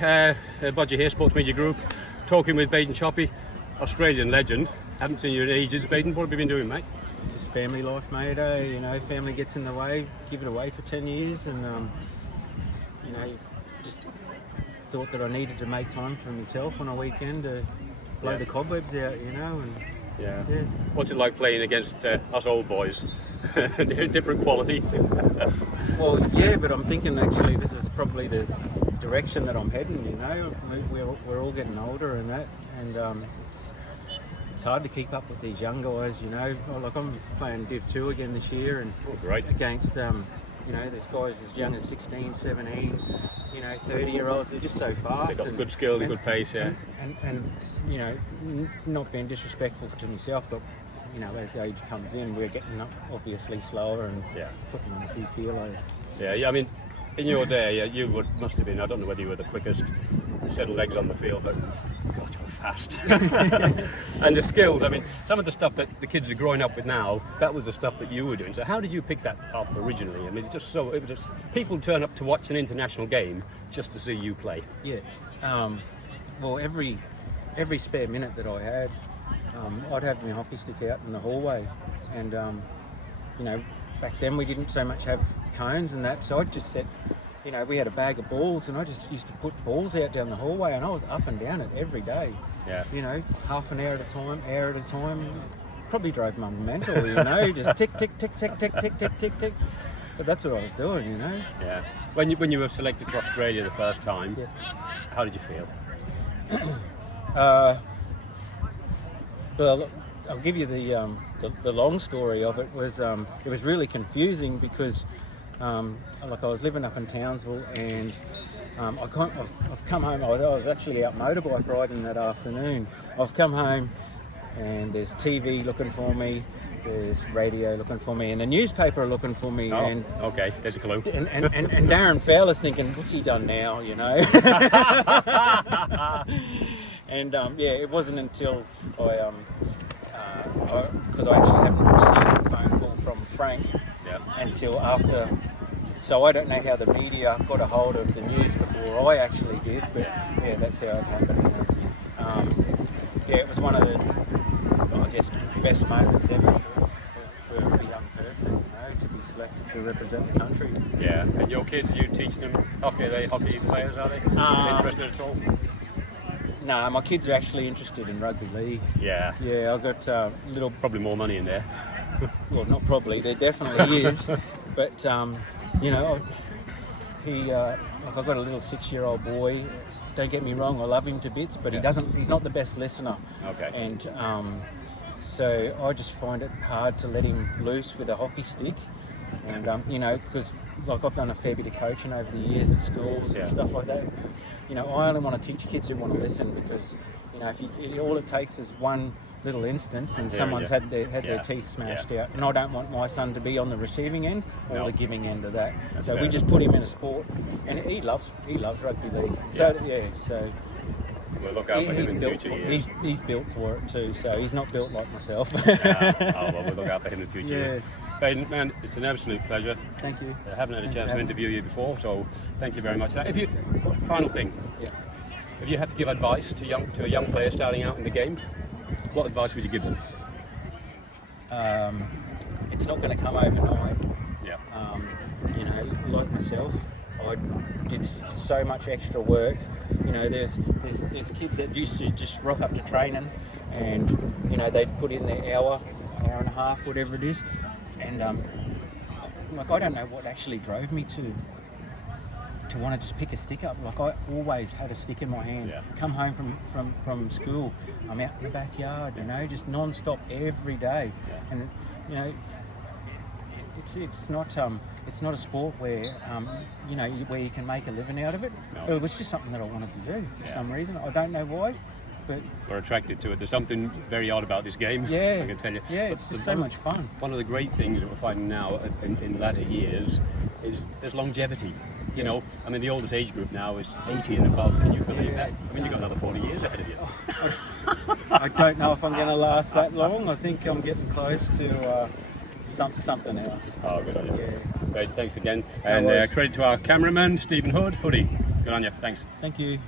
Bodger here, Sports Media Group, talking with Baeden Choppy, Australian legend. Haven't seen you in ages. Baeden, what have you been doing, mate? Just family life, mate. You know, family gets in the way. Give it away for 10 years, and you know, just thought that I needed to make time for myself on a weekend to blow the cobwebs out, you know. And yeah. What's it like playing against us old boys? Different quality. Well, yeah, but I'm thinking actually this is probably the direction that I'm heading. You know, we're all getting older and that, and it's hard to keep up with these young guys. You know, like I'm playing Div 2 again this year, and great against you know, there's guys as young as 16, 17, you know, 30-year-olds. They're just so fast. They've got good skill, good pace, yeah. And you know, not being disrespectful to myself, but you know, as the age comes in, we're getting obviously slower and putting on a few kilos. Yeah, I mean, in your day, you must have been, I don't know whether you were the quickest set of legs on the field, but God, you were fast. And the skills, I mean, some of the stuff that the kids are growing up with now, that was the stuff that you were doing. So how did you pick that up originally? I mean, it was just people turn up to watch an international game just to see you play. Yeah. Well, every spare minute that I had, I'd have my hockey stick out in the hallway, and you know, back then we didn't so much have cones and that, so I'd just set, you know, we had a bag of balls, and I just used to put balls out down the hallway, and I was up and down it every day. Yeah. You know, half an hour at a time. Probably drove mum mental, you know, just tick, tick, tick, tick, tick, tick, tick, tick, tick. But that's what I was doing, you know. Yeah. When you were selected for Australia the first time, how did you feel? Well, I'll give you the long story of it. It was really confusing because like I was living up in Townsville, and I've come home. I was actually out motorbike riding that afternoon. I've come home, and there's TV looking for me, there's radio looking for me, and the newspaper looking for me. Oh, and okay, there's a clue. And Darren Fowler's thinking, what's he done now, you know? And yeah, it wasn't until because I actually haven't received a phone call from Frank until after. So I don't know how the media got a hold of the news before I actually did, but yeah, that's how it happened. Yeah, it was one of the, I guess, best moments ever for a young person, you know, to be selected to represent the country. Yeah, and your kids, you teach them hockey? Are they hockey players, are they? Interested at all? No, my kids are actually interested in rugby league. Yeah. Yeah, I've got little... Probably more money in there. Well, not probably, there definitely is. But, you know, like I've got a little 6-year-old boy. Don't get me wrong, I love him to bits, but he's not the best listener. Okay. And so I just find it hard to let him loose with a hockey stick. And, you know, because like I've done a fair bit of coaching over the years at schools and stuff like that. You know, I only want to teach kids who want to listen, because, you know, if all it takes is one little instance and someone's had their teeth smashed out, and I don't want my son to be on the receiving end or the giving end of that. That's so fair. We just put him in a sport, and he loves rugby league. So so we'll look out for him in future years. He's built for it too, so he's not built like myself. Well, we'll look out for him in future years. Baeden, man, it's an absolute pleasure. Thank you. I haven't had a chance to interview you before, so thank you very much. Final thing, if you had to give advice to a young player starting out in the game, what advice would you give them? It's not going to come overnight. Yeah. You know, like myself, I did so much extra work. You know, there's kids that used to just rock up to training, and you know, they'd put in their hour and a half, whatever it is, and like I don't know what actually drove me to want to just pick a stick up. Like I always had a stick in my hand. Come home from school, I'm out in the backyard, you know, just non-stop every day. And you know, it's not a sport where you know, where you can make a living out of it. No. It was just something that I wanted to do for some reason. I don't know why, but we're attracted to it. There's something very odd about this game. I can tell you. Yeah, it's just so much fun. One of the great things that we're finding now in latter years is there's longevity. You know, I mean, the oldest age group now is 80 and above. Can you believe that? I mean, you've got another 40 years ahead of you. I don't know if I'm going to last that long. I think I'm getting close to something else. Oh, good on you. Yeah. Great, thanks again. And credit to our cameraman, Stephen Hoodie. Good on you. Thanks. Thank you.